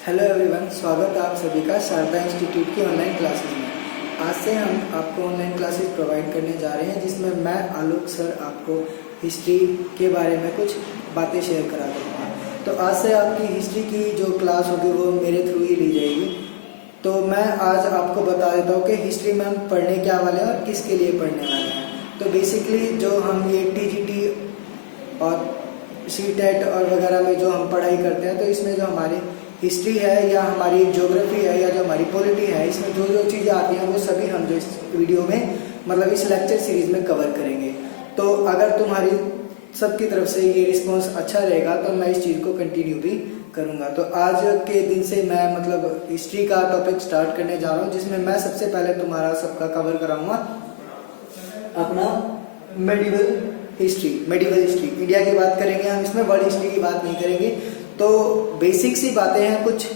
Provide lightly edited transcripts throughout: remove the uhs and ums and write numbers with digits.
Hello everyone, स्वागत है आप सभी का शारदा इंस्टीट्यूट की ऑनलाइन क्लासेस में। आज से हम आपको ऑनलाइन क्लासेस प्रोवाइड करने जा रहे हैं, जिसमें मैं आलोक सर आपको हिस्ट्री के बारे में कुछ बातें शेयर करा दूँगा। तो आज से आपकी हिस्ट्री की जो क्लास होगी वो मेरे थ्रू ही ली जाएगी। तो मैं आज आपको बता देता हूँ कि हिस्ट्री में हम पढ़ने क्या वाले हैं और किसके लिए पढ़ने वाले हैं। तो बेसिकली जो हम ये TGT और CTET और वगैरह में जो हम पढ़ाई करते हैं, तो इसमें जो हमारी हिस्ट्री है या हमारी ज्योग्राफी है या जो हमारी पॉलिटी है, इसमें जो जो चीज़ें आती हैं वो सभी हम जो इस वीडियो में मतलब इस लेक्चर सीरीज में कवर करेंगे। तो अगर तुम्हारी सबकी तरफ से ये रिस्पॉन्स अच्छा रहेगा तो मैं इस चीज़ को कंटिन्यू भी करूँगा। तो आज के दिन से मैं मतलब हिस्ट्री का टॉपिक स्टार्ट करने जा रहा हूँ, जिसमें मैं सबसे पहले तुम्हारा सबका कवर कराऊँगा अपना मेडिवल हिस्ट्री। इंडिया की बात करेंगे हम, इसमें वर्ल्ड हिस्ट्री की बात नहीं करेंगे। तो बेसिक सी बातें हैं कुछ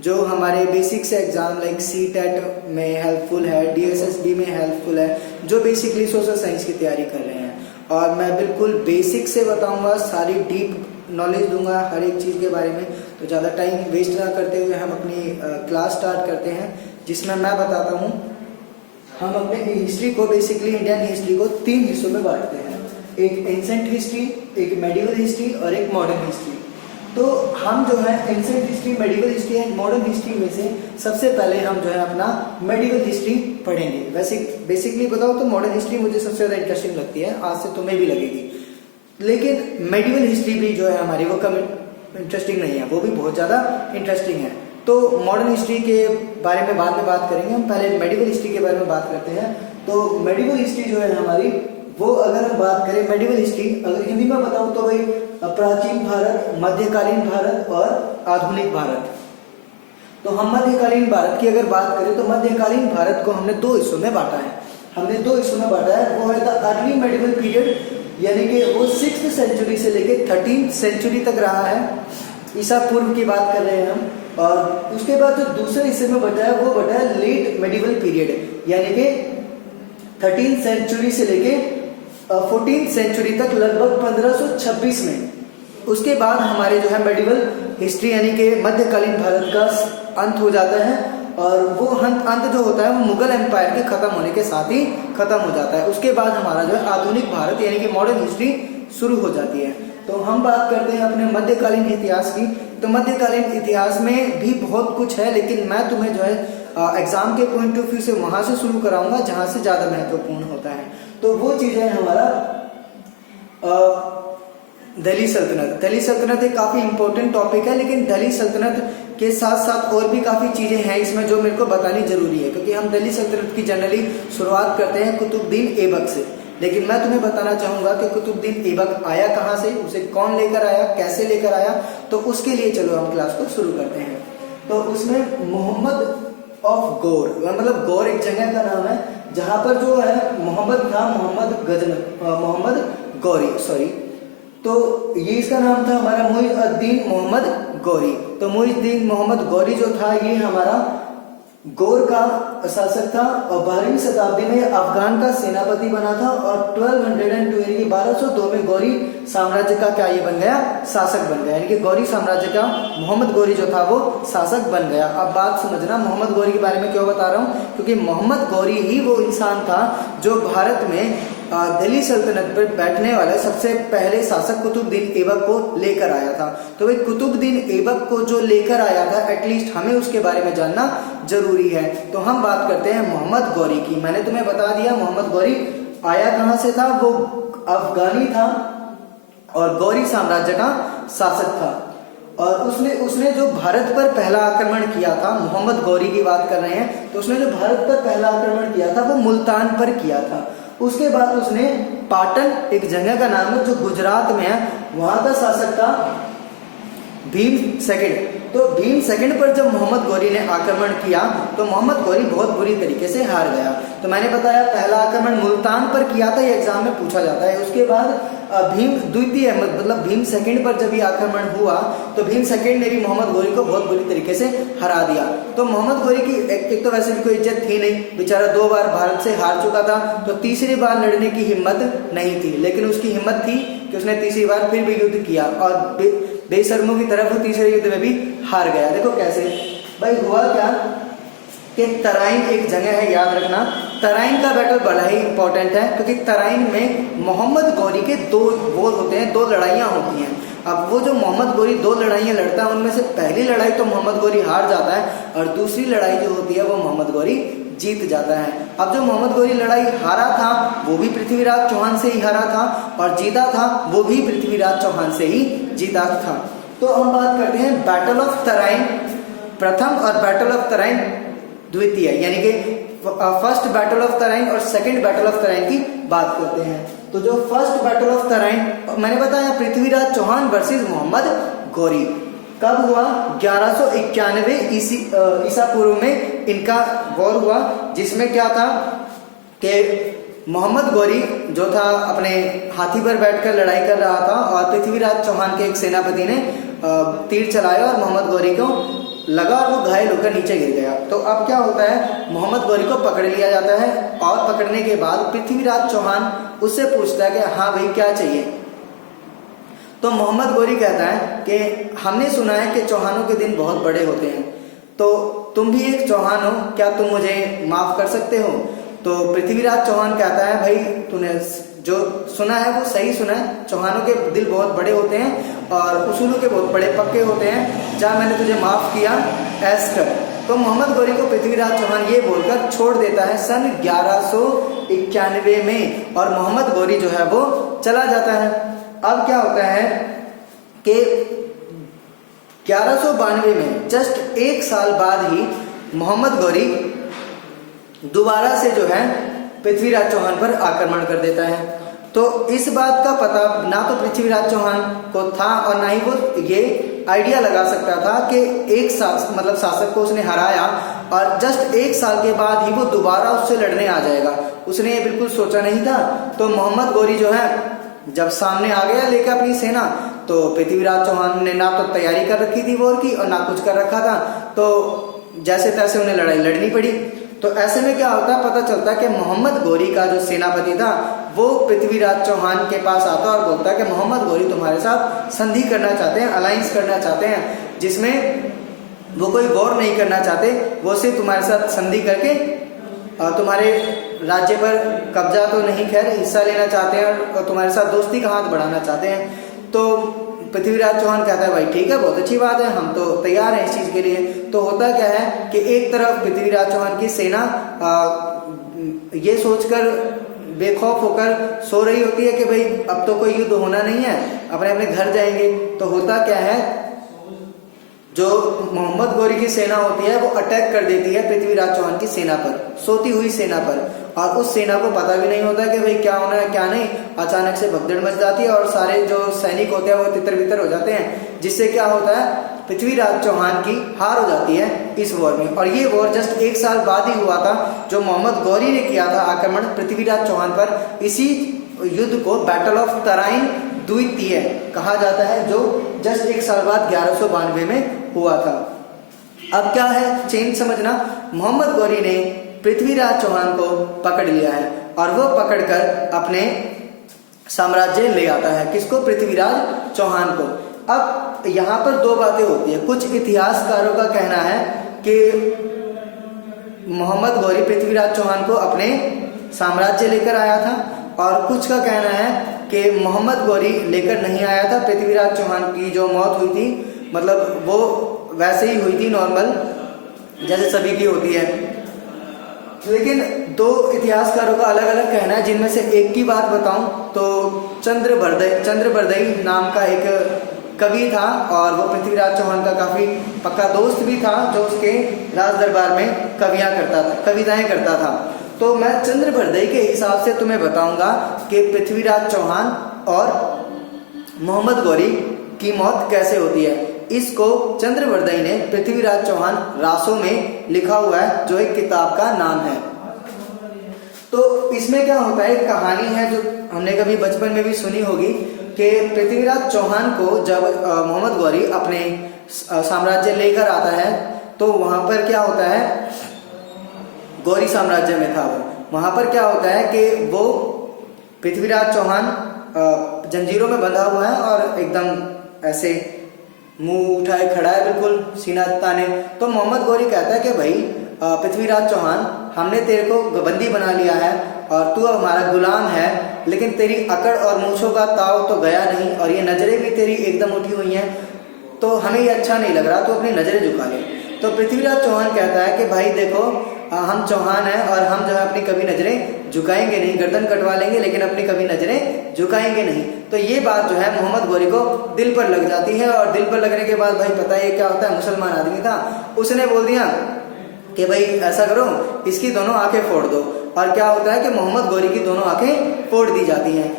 जो हमारे बेसिक से एग्जाम लाइक CTET में हेल्पफुल है, DSSB में हेल्पफुल है, जो बेसिकली सोशल साइंस की तैयारी कर रहे हैं। और मैं बिल्कुल बेसिक से बताऊंगा, सारी डीप नॉलेज दूंगा हर एक चीज़ के बारे में। तो ज़्यादा टाइम वेस्ट ना करते हुए हम अपनी क्लास स्टार्ट करते हैं, जिसमें मैं बताता हूँ हम अपने हिस्ट्री को बेसिकली इंडियन हिस्ट्री को 3 हिस्सों में बांटते हैं। एक एंसेंट हिस्ट्री, एक मेडिवल हिस्ट्री और एक मॉडर्न हिस्ट्री। तो हम जो है ancient history, medieval history and modern history में से सबसे पहले हम जो है अपना मेडिवल हिस्ट्री पढ़ेंगे। वैसे बेसिकली बताओ तो मॉडर्न हिस्ट्री मुझे सबसे ज़्यादा इंटरेस्टिंग लगती है, आज से तुम्हें भी लगेगी। लेकिन मेडिवल हिस्ट्री भी जो है हमारी वो कम इंटरेस्टिंग नहीं है, वो भी बहुत ज़्यादा इंटरेस्टिंग है। तो मॉडर्न हिस्ट्री के बारे में बाद में बात करेंगे, हम पहले मेडिवल हिस्ट्री के बारे में बात करते हैं। तो मेडिवल हिस्ट्री जो है हमारी, वो अगर हम बात करें मेडिवल हिस्ट्री, अगर हिंदी में बताऊं तो भाई प्राचीन भारत, मध्यकालीन भारत और आधुनिक भारत। तो हम मध्यकालीन भारत की अगर बात करें तो मध्यकालीन भारत को हमने 2 हिस्सों में बांटा है। वो है द अर्ली मेडिवल पीरियड, यानी कि वो 6th सेंचुरी से लेके 13th सेंचुरी तक रहा है, ईसा पूर्व की बात कर रहे हैं हम। और उसके बाद जो दूसरे हिस्से में बटा है वो बटा है लेट मेडिवल पीरियड, यानी कि 13th सेंचुरी से लेके 14th सेंचुरी तक, लगभग 1526 में। उसके बाद हमारे जो है मेडिवल हिस्ट्री यानी कि मध्यकालीन भारत का अंत हो जाता है। और वो अंत जो होता है वो मुगल एम्पायर के खत्म होने के साथ ही खत्म हो जाता है। उसके बाद हमारा जो है आधुनिक भारत यानी कि मॉडर्न हिस्ट्री शुरू हो जाती है। तो हम बात करते हैं अपने मध्यकालीन इतिहास की। तो मध्यकालीन इतिहास में भी बहुत कुछ है, लेकिन मैं तुम्हें जो है एग्जाम के पॉइंट ऑफ व्यू से वहां से शुरू कराऊंगा जहां से ज्यादा महत्वपूर्ण होता है। तो वो चीज है हमारा दिल्ली सल्तनत एक काफी इंपॉर्टेंट टॉपिक है, लेकिन दिल्ली सल्तनत के साथ साथ और भी काफी चीजें हैं इसमें जो मेरे को बतानी जरूरी है, क्योंकि हम दिल्ली सल्तनत की जनरली शुरुआत करते हैं कुतुबुद्दीन ऐबक से। लेकिन मैं तुम्हें बताना चाहूंगा कि कुतुबुद्दीन ऐबक आया कहाँ से, उसे कौन लेकर आया, कैसे लेकर आया। तो उसके लिए चलो हम क्लास को शुरू करते हैं। तो उसमें मोहम्मद ऑफ गौर, मतलब गौर एक जगह का नाम है जहां पर जो है मोहम्मद था, मोहम्मद गौरी। तो ये इसका नाम था हमारा मुइज़-उद-दीन मोहम्मद गौरी। तो मुइज़-उद-दीन मोहम्मद गौरी जो था ये हमारा गौर का शासक था और 12वीं शताब्दी में अफगान का सेनापति बना था। और 1202 में गौरी साम्राज्य का क्या ये बन गया, शासक बन गया, यानी कि गौरी साम्राज्य का मोहम्मद गौरी जो था वो शासक बन गया। अब बात समझना, मोहम्मद गौरी के बारे में क्यों बता रहा हूँ, क्योंकि मोहम्मद गौरी ही वो इंसान था जो भारत में दिल्ली सल्तनत पर बैठने वाले सबसे पहले शासक कुतुबुद्दीन ऐबक को लेकर आया था। तो भाई कुतुबुद्दीन ऐबक को जो लेकर आया था, एटलीस्ट हमें उसके बारे में जानना जरूरी है। तो हम बात करते हैं मोहम्मद गौरी की। मैंने तुम्हें बता दिया मोहम्मद गौरी आया कहां से था, वो अफगानी था और गौरी साम्राज्य का शासक था। और उसने जो भारत पर पहला आक्रमण किया था, मोहम्मद गौरी की बात कर रहे हैं, तो उसने जो भारत पर पहला आक्रमण किया था वो मुल्तान पर किया था। उसके बाद उसने पाटन, एक जगह का नाम है जो गुजरात में है, वहां का शासक था भीम सेकंड। तो भीम सेकंड पर जब मोहम्मद गौरी ने आक्रमण किया तो मोहम्मद गौरी बहुत बुरी तरीके से हार गया। तो मैंने बताया पहला आक्रमण मुल्तान पर किया था, ये एग्जाम में पूछा जाता है। उसके बाद भीम द्वितीय मतलब भीम सेकंड पर जब ये आक्रमण हुआ तो भीम सेकंड ने भी मोहम्मद गौरी को बहुत बुरी तरीके से हरा दिया। तो मोहम्मद गौरी की एक तो वैसे भी कोई इज्जत थी नहीं, बेचारा 2 बार भारत से हार चुका था, तो तीसरी बार लड़ने की हिम्मत नहीं थी। लेकिन उसकी हिम्मत थी कि उसने तीसरी बार फिर भी युद्ध किया और बेशर्मों की तरफ वो तीसरे युद्ध में भी हार गया। देखो कैसे भाई हुआ क्या कि तराइन एक जगह है, याद रखना। तराइन का बैटल बड़ा ही इंपॉर्टेंट है क्योंकि तराइन में मोहम्मद गौरी के दो वॉर होते हैं, दो लड़ाइयाँ होती हैं। अब वो जो मोहम्मद गौरी दो लड़ाइयाँ लड़ता है उनमें से पहली लड़ाई तो मोहम्मद गौरी हार जाता है और दूसरी लड़ाई जो होती है वो मोहम्मद गौरी जीत जाता है। अब जो मोहम्मद गौरी लड़ाई हारा था वो भी पृथ्वीराज चौहान से ही हारा था और जीता था वो भी पृथ्वीराज चौहान से ही जीता था। तो हम बात करते हैं बैटल ऑफ तराइन प्रथम और बैटल ऑफ तराइन द्वितीय, यानी कि फर्स्ट बैटल ऑफ तराइन और सेकंड बैटल ऑफ तराइन की बात करते हैं। तो जो फर्स्ट बैटल ऑफ तराइन मैंने बताया पृथ्वीराज चौहान वर्सेस मोहम्मद गौरी कब हुआ, 1191 ईसा पूर्व में इनका वॉर हुआ, जिसमें क्या था कि मोहम्मद गौरी जो था अपने हाथी पर बैठकर लड़ाई कर रहा था और पृथ्वीराज चौहान के एक सेनापति ने तीर चलाया और मोहम्मद गौरी को लगा और वो घायल होकर नीचे गिर गया। तो अब क्या होता है, मोहम्मद गौरी को पकड़ लिया जाता है और पकड़ने के बाद पृथ्वीराज चौहान उससे पूछता है कि हाँ भाई क्या चाहिए। तो मोहम्मद गौरी कहता है कि हमने सुना है कि चौहानों के दिन बहुत बड़े होते हैं, तो तुम भी एक चौहान हो, क्या तुम मुझे माफ कर सकते हो। तो पृथ्वीराज चौहान कहता है भाई तूने जो सुना है वो सही सुना है, चौहानों के दिल बहुत बड़े होते हैं और उसूलों के बहुत बड़े पक्के होते हैं, जा मैंने तुझे माफ किया, ऐस कर। तो मोहम्मद गौरी को पृथ्वीराज चौहान ये बोलकर छोड़ देता है सन 1191 में और मोहम्मद गौरी जो है वो चला जाता है। अब क्या होता है कि 1192 में जस्ट एक साल बाद ही मोहम्मद गौरी दोबारा से जो है पृथ्वीराज चौहान पर आक्रमण कर देता है। तो इस बात का पता ना तो पृथ्वीराज चौहान को था और ना ही वो ये आइडिया लगा सकता था कि एक शासक को उसने हराया और जस्ट एक साल के बाद ही वो दोबारा उससे लड़ने आ जाएगा, उसने ये बिल्कुल सोचा नहीं था। तो मोहम्मद गौरी जो है जब सामने आ गया लेकर अपनी सेना, तो पृथ्वीराज चौहान ने ना तो तैयारी कर रखी थी वॉर की और ना कुछ कर रखा था, तो जैसे तैसे उन्हें लड़ाई लड़नी पड़ी। तो ऐसे में क्या होता है, पता चलता है कि मोहम्मद गौरी का जो सेनापति था वो पृथ्वीराज चौहान के पास आता और बोलता है कि मोहम्मद गौरी तुम्हारे साथ संधि करना चाहते हैं, अलायंस करना चाहते हैं, जिसमें वो कोई वॉर नहीं करना चाहते, वो सिर्फ तुम्हारे साथ संधि करके तुम्हारे राज्य पर कब्जा तो नहीं, खैर हिस्सा लेना चाहते हैं और तुम्हारे साथ दोस्ती का हाथ बढ़ाना चाहते हैं। तो पृथ्वीराज चौहान कहता है भाई ठीक है, बहुत अच्छी बात है, हम तो तैयार हैं इस चीज के लिए। तो होता क्या है कि एक तरफ पृथ्वीराज चौहान की सेना ये सोचकर बेखौफ होकर सो रही होती है कि भाई अब तो कोई युद्ध होना नहीं है, अपने अपने घर जाएंगे। तो होता क्या है, जो मोहम्मद गौरी की सेना होती है वो अटैक कर देती है पृथ्वीराज चौहान की सेना पर, सोती हुई सेना पर, और उस सेना को पता भी नहीं होता कि भाई क्या होना है क्या नहीं। अचानक से भगदड़ मच जाती है और सारे जो सैनिक होते हैं वो तितर बितर हो जाते हैं, जिससे क्या होता है पृथ्वीराज चौहान की हार हो जाती है इस वॉर में। और ये वॉर जस्ट एक साल बाद ही हुआ था, जो मोहम्मद गौरी ने किया था आक्रमण पृथ्वीराज चौहान पर। इसी युद्ध को बैटल ऑफ तराइन द्वितीय कहा जाता है, जो जस्ट एक साल बाद 1192 में हुआ था। अब क्या है चेंज समझना, मोहम्मद गौरी ने पृथ्वीराज चौहान को पकड़ लिया है और वो पकड़कर अपने साम्राज्य ले आता है। किसको? पृथ्वीराज चौहान को। अब यहाँ पर दो बातें होती है, कुछ इतिहासकारों का कहना है कि मोहम्मद गौरी पृथ्वीराज चौहान को अपने साम्राज्य लेकर आया था, और कुछ का कहना है कि मोहम्मद गौरी लेकर नहीं आया था। पृथ्वीराज चौहान की जो मौत हुई थी, मतलब वो वैसे ही हुई थी नॉर्मल, जैसे सभी की होती है। लेकिन दो इतिहासकारों का अलग अलग कहना है, जिनमें से एक की बात बताऊं तो चंद्रबरदई नाम का एक कवि था, और वो पृथ्वीराज चौहान का काफी पक्का दोस्त भी था, जो उसके राज दरबार में कविताएं करता था। तो मैं चंद्रबरदई के हिसाब से तुम्हें बताऊंगा कि पृथ्वीराज चौहान और मोहम्मद गौरी की मौत कैसे होती है। इसको चंद्रबरदई ने पृथ्वीराज चौहान रासों में लिखा हुआ है, जो एक किताब का नाम है। तो इसमें क्या होता है, एक कहानी है जो हमने कभी बचपन में भी सुनी होगी कि पृथ्वीराज चौहान को जब मोहम्मद गौरी अपने साम्राज्य लेकर आता है, तो वहां पर क्या होता है, गौरी साम्राज्य में था वो, वहां पर क्या होता है कि वो पृथ्वीराज चौहान जंजीरों में बंधा हुआ है और एकदम ऐसे मुंह उठाए खड़ा है बिल्कुल सीना ताने। तो मोहम्मद गौरी कहता है कि भाई पृथ्वीराज चौहान, हमने तेरे को बंदी बना लिया है और तू अब हमारा गुलाम है, लेकिन तेरी अकड़ और मूंछों का ताव तो गया नहीं और ये नजरें भी तेरी एकदम उठी हुई हैं, तो हमें ये अच्छा नहीं लग रहा, तो अपनी नजरें झुका ले। तो पृथ्वीराज चौहान कहता है कि भाई देखो, हम चौहान हैं और हम जो है अपनी कभी नजरें झुकाएंगे नहीं, गर्दन कटवा लेंगे लेकिन अपनी कभी नजरें झुकाएंगे नहीं। तो ये बात जो है मोहम्मद गौरी को दिल पर लग जाती है और दिल पर लगने के बाद भाई पता है क्या होता है, मुसलमान आदमी था, उसने बोल दिया कि भाई ऐसा करो, इसकी दोनों आंखें फोड़ दो। और क्या होता है कि मोहम्मद गौरी की दोनों आंखें फोड़ दी जाती हैं।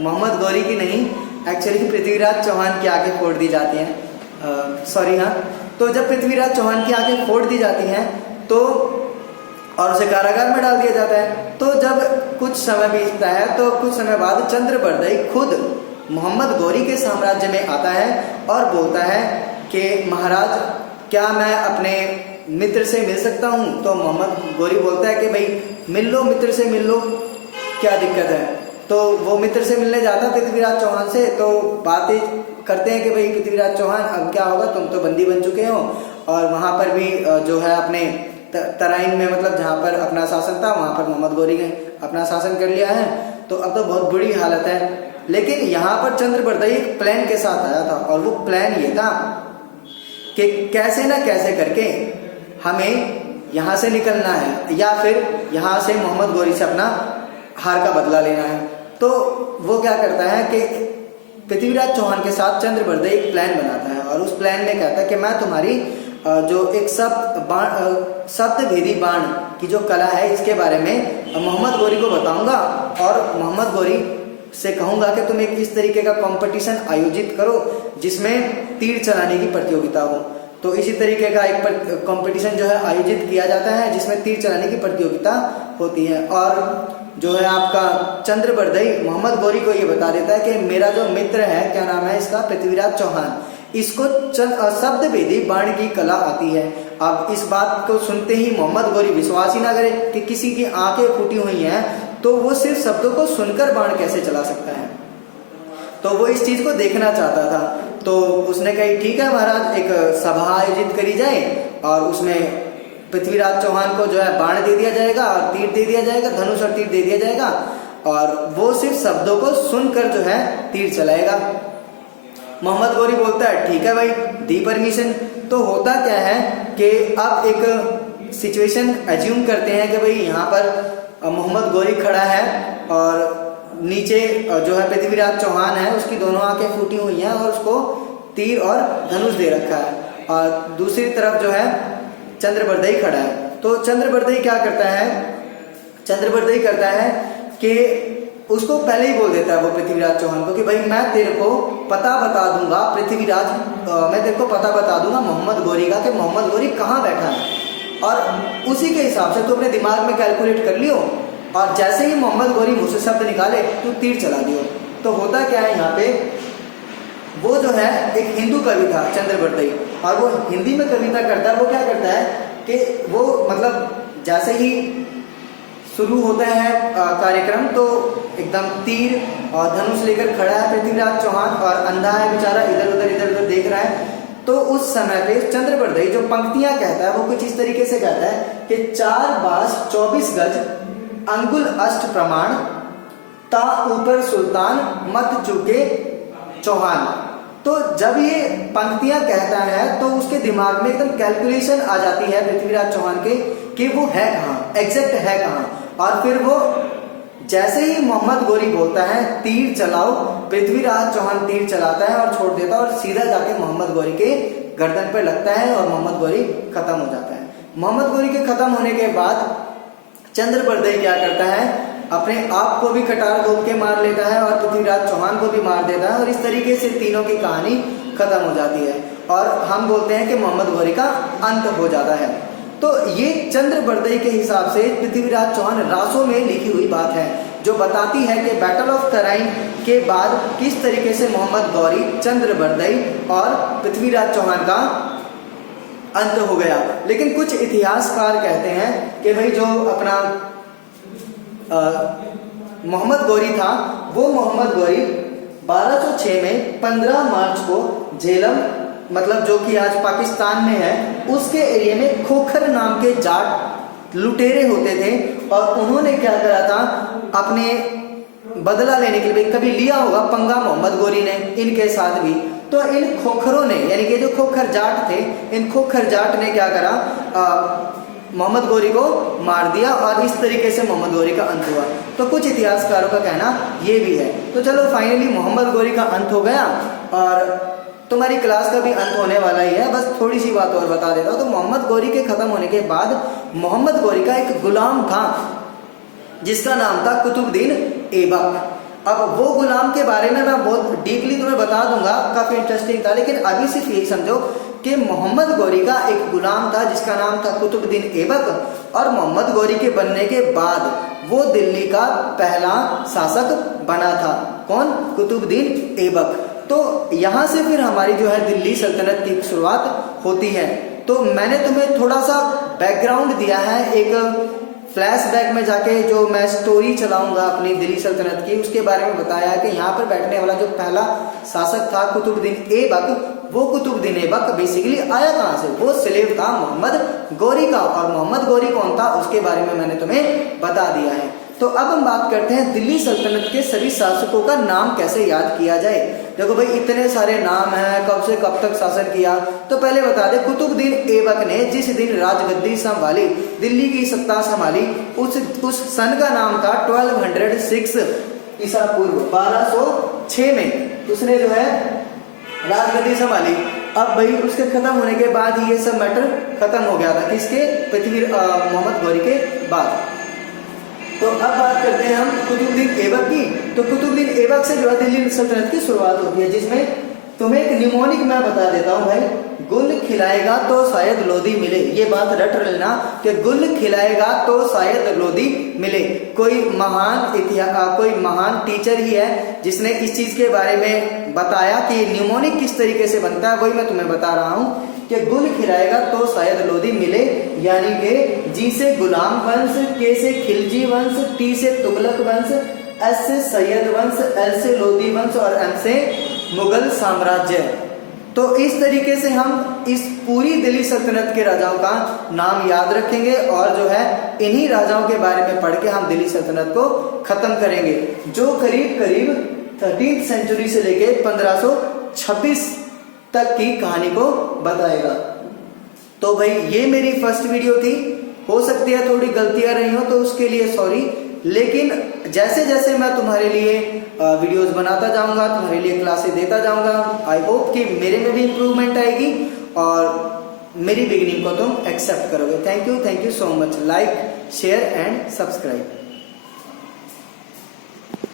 मोहम्मद गौरी की नहीं, एक्चुअली पृथ्वीराज चौहान की आंखें फोड़ दी जाती हैं। हाँ, तो जब पृथ्वीराज चौहान की आंखें फोड़ दी जाती हैं तो और उसे कारागार में डाल दिया जाता है। तो जब कुछ समय बीतता है तो कुछ समय बाद चंद्रबरदई खुद मोहम्मद गौरी के साम्राज्य में आता है और बोलता है कि महाराज, क्या मैं अपने मित्र से मिल सकता हूँ? तो मोहम्मद गौरी बोलता है कि भाई मिल लो, मित्र से मिल लो, क्या दिक्कत है। तो वो मित्र से मिलने जाता है पृथ्वीराज चौहान से, तो बातें करते हैं कि भाई पृथ्वीराज चौहान अब क्या होगा, तुम तो बंदी बन चुके हो और वहाँ पर भी जो है अपने तराइन में, मतलब जहाँ पर अपना शासन था वहाँ पर मोहम्मद गौरी ने अपना शासन कर लिया है, तो अब तो बहुत बुरी हालत है। लेकिन यहाँ पर चंद्रबरदई एक प्लान के साथ आया था और वो प्लान ये था कि कैसे ना कैसे करके हमें यहाँ से निकलना है या फिर यहाँ से मोहम्मद गौरी से अपना हार का बदला लेना है। तो वो क्या करता है कि पृथ्वीराज चौहान के साथ चंद्रबरदई एक प्लान बनाता है और उस प्लान में कहता है कि मैं तुम्हारी जो एक शब्द भेदी बाण की जो कला है इसके बारे में मोहम्मद गौरी को बताऊंगा और मोहम्मद गौरी से कहूंगा कि तुम एक इस तरीके का कंपटीशन आयोजित करो जिसमें तीर चलाने की प्रतियोगिता हो। तो इसी तरीके का एक कंपटीशन जो है आयोजित किया जाता है जिसमें तीर चलाने की प्रतियोगिता होती है। और जो है आपका चंद्रबरदई मोहम्मद गौरी को ये बता देता है कि मेरा जो मित्र है, क्या नाम है इसका, पृथ्वीराज चौहान, इसको शब्द भेदी बाण की कला आती है। अब इस बात को सुनते ही मोहम्मद गौरी विश्वास ही ना करे कि किसी की आंखें फूटी हुई हैं तो वो सिर्फ शब्दों को सुनकर बाण कैसे चला सकता है। तो वो इस चीज को देखना चाहता था। तो उसने कही ठीक है महाराज, एक सभा आयोजित करी जाए और उसमें पृथ्वीराज चौहान को जो है बाण दे दिया जाएगा और तीर दे दिया जाएगा, धनुष और तीर दे दिया जाएगा और वो सिर्फ शब्दों को सुनकर जो है तीर चलाएगा। मोहम्मद गौरी बोलता है ठीक है भाई, दी परमिशन। तो होता क्या है कि अब एक सिचुएशन एज्यूम करते हैं कि भाई यहाँ पर मोहम्मद गौरी खड़ा है और नीचे जो है पृथ्वीराज चौहान है, उसकी दोनों आंखें फूटी हुई हैं और उसको तीर और धनुष दे रखा है और दूसरी तरफ जो है चंद्रबरदई खड़ा है। तो चंद्रबरदई क्या करता है, चंद्रबरदई करता है कि उसको पहले ही बोल देता है वो पृथ्वीराज चौहान को कि भाई मैं तेरे को पता बता दूंगा मैं तेरे को पता बता दूंगा मोहम्मद गौरी का कि मोहम्मद गौरी कहाँ बैठा है और उसी के हिसाब से तू अपने दिमाग में कैलकुलेट कर लियो और जैसे ही मोहम्मद गौरी मुंह से शब्द निकाले तू तीर चला दियो। तो होता क्या है यहाँ पे, वो जो है एक हिंदू कवि था चंद्रबरदई और वो हिंदी में कविता करता है। वो क्या करता है कि वो मतलब जैसे ही शुरू होता है कार्यक्रम तो एकदम तीर और धनुष लेकर खड़ा है पृथ्वीराज चौहान और अंधा है बेचारा, इधर उधर देख रहा है। तो उस समय पे चंद्रबरदई जो पंक्तियां कहता है वो कुछ इस तरीके से कहता है कि 4 बास 24 गज अंगुल अष्ट प्रमाण ता ऊपर सुल्तान मत चुके चौहान। तो जब ये पंक्तियां कहता है तो उसके दिमाग में एकदम कैलकुलेशन आ जाती है पृथ्वीराज चौहान के कि वो है कहाँ, एग्जैक्ट है कहाँ। और फिर वो जैसे ही मोहम्मद गौरी बोलता है तीर चलाओ, पृथ्वीराज चौहान तीर चलाता है और छोड़ देता है और सीधा जाके मोहम्मद गौरी के गर्दन पर लगता है और मोहम्मद गौरी खत्म हो जाता है। मोहम्मद गौरी के खत्म होने के बाद चंद्रबरदई क्या करता है, अपने आप को भी कटार घोंप के मार लेता है और पृथ्वीराज चौहान को भी मार देता है और इस तरीके से तीनों की कहानी खत्म हो जाती है और हम बोलते हैं कि मोहम्मद गौरी का अंत हो जाता है। तो ये चंद्रबरदई के हिसाब से पृथ्वीराज चौहान रासों में लिखी हुई बात है जो बताती है कि बैटल ऑफ तराइन के बाद किस तरीके से मोहम्मद गौरी, चंद्रबरदई और पृथ्वीराज चौहान का अंत हो गया। लेकिन कुछ इतिहासकार कहते हैं कि भाई जो अपना मोहम्मद गौरी था वो मोहम्मद गौरी 1206 में 15 मार्च को झेलम, मतलब जो कि आज पाकिस्तान में है, उसके एरिया में खोखर नाम के जाट लुटेरे होते थे और उन्होंने क्या करा था, अपने बदला लेने के लिए, कभी लिया होगा पंगा मोहम्मद गोरी ने इनके साथ भी, तो इन खोखरों ने, यानी कि जो खोखर जाट थे, इन खोखर जाट ने क्या करा, मोहम्मद गोरी को मार दिया और इस तरीके से मोहम्मद गोरी का अंत हुआ। तो कुछ इतिहासकारों का कहना ये भी है। तो चलो फाइनली मोहम्मद गोरी का अंत हो गया और तुम्हारी क्लास का भी अंत होने वाला ही है। बस थोड़ी सी बात और बता देता हूँ। तो मोहम्मद गोरी के खत्म होने के बाद मोहम्मद गोरी का एक गुलाम था जिसका नाम था कुतुबुद्दीन ऐबक। अब वो गुलाम के बारे में मैं बहुत डीपली तुम्हें बता दूंगा, काफी इंटरेस्टिंग था, लेकिन अभी सिर्फ यही समझो कि मोहम्मद गोरी का एक गुलाम था जिसका नाम था कुतुबुद्दीन ऐबक और मोहम्मद गोरी के बनने के बाद वो दिल्ली का पहला शासक बना था। कौन? कुतुबुद्दीन ऐबक। तो यहाँ से फिर हमारी जो है दिल्ली सल्तनत की शुरुआत होती है। तो मैंने तुम्हें थोड़ा सा बैकग्राउंड दिया है, एक फ्लैशबैक में जाके जो मैं स्टोरी चलाऊंगा अपनी दिल्ली सल्तनत की, उसके बारे में बताया है कि यहाँ पर बैठने वाला जो पहला शासक था कुतुबुद्दीन ऐबक, वो कुतुबुद्दीन ऐबक बेसिकली आया कहाँ से? वो स्लेव था मोहम्मद गोरी का, और मोहम्मद गोरी कौन था उसके बारे में मैंने तुम्हें बता दिया है। तो अब हम बात करते हैं दिल्ली सल्तनत के सभी शासकों का नाम कैसे याद किया जाए। देखो भाई इतने सारे नाम हैं, कब से कब तक शासन किया, तो पहले बता दे कुतुबुद्दीन ऐबक ने जिस दिन राजगद्दी संभाली, दिल्ली की सत्ता संभाली, उस सन का नाम था 1206 ईसा पूर्व, 1206 में उसने जो है राजगद्दी संभाली। अब भाई उसके खत्म होने के बाद ही ये सब मैटर खत्म हो गया था, किसके? पृथ्वी मोहम्मद गोरी के बाद। तो अब बात करते हैं हम कुतुबुद्दीन ऐबक की। तो कुतुबुद्दीन ऐबक से जो है दिल्ली सल्तनत की शुरुआत होती है, जिसमें तुम्हें एक निमोनिक मैं बता देता हूँ भाई, गुल खिलाएगा तो शायद लोधी मिले। ये बात रट लेना कि गुल खिलाएगा तो शायद लोधी मिले। कोई महान टीचर ही है जिसने इस चीज के बारे में बताया कि निमोनिक किस तरीके से बनता है, वही मैं तुम्हें बता रहा हूँ कि गुल खिलाएगा तो शायद लोधी मिले, यानी कि जी से गुलाम वंश, के से खिलजी वंश, टी से तुगलक वंश, एस से सैयद वंश, एल से लोधी वंश और एम से मुगल साम्राज्य। तो इस तरीके से हम इस पूरी दिल्ली सल्तनत के राजाओं का नाम याद रखेंगे और जो है इन्हीं राजाओं के बारे में पढ़ के हम दिल्ली सल्तनत को खत्म करेंगे, जो करीब करीब 13वीं सेंचुरी से लेके 1526 तक की कहानी को बताएगा। तो भाई ये मेरी फर्स्ट वीडियो थी, हो सकती है थोड़ी गलतियां रही हो तो उसके लिए सॉरी, लेकिन जैसे जैसे मैं तुम्हारे लिए वीडियोस बनाता जाऊंगा, तुम्हारे लिए क्लासेस देता जाऊंगा, आई होप कि मेरे में भी इंप्रूवमेंट आएगी और मेरी बिगिनिंग को तुम एक्सेप्ट करोगे। Thank you so much. Like, share and subscribe.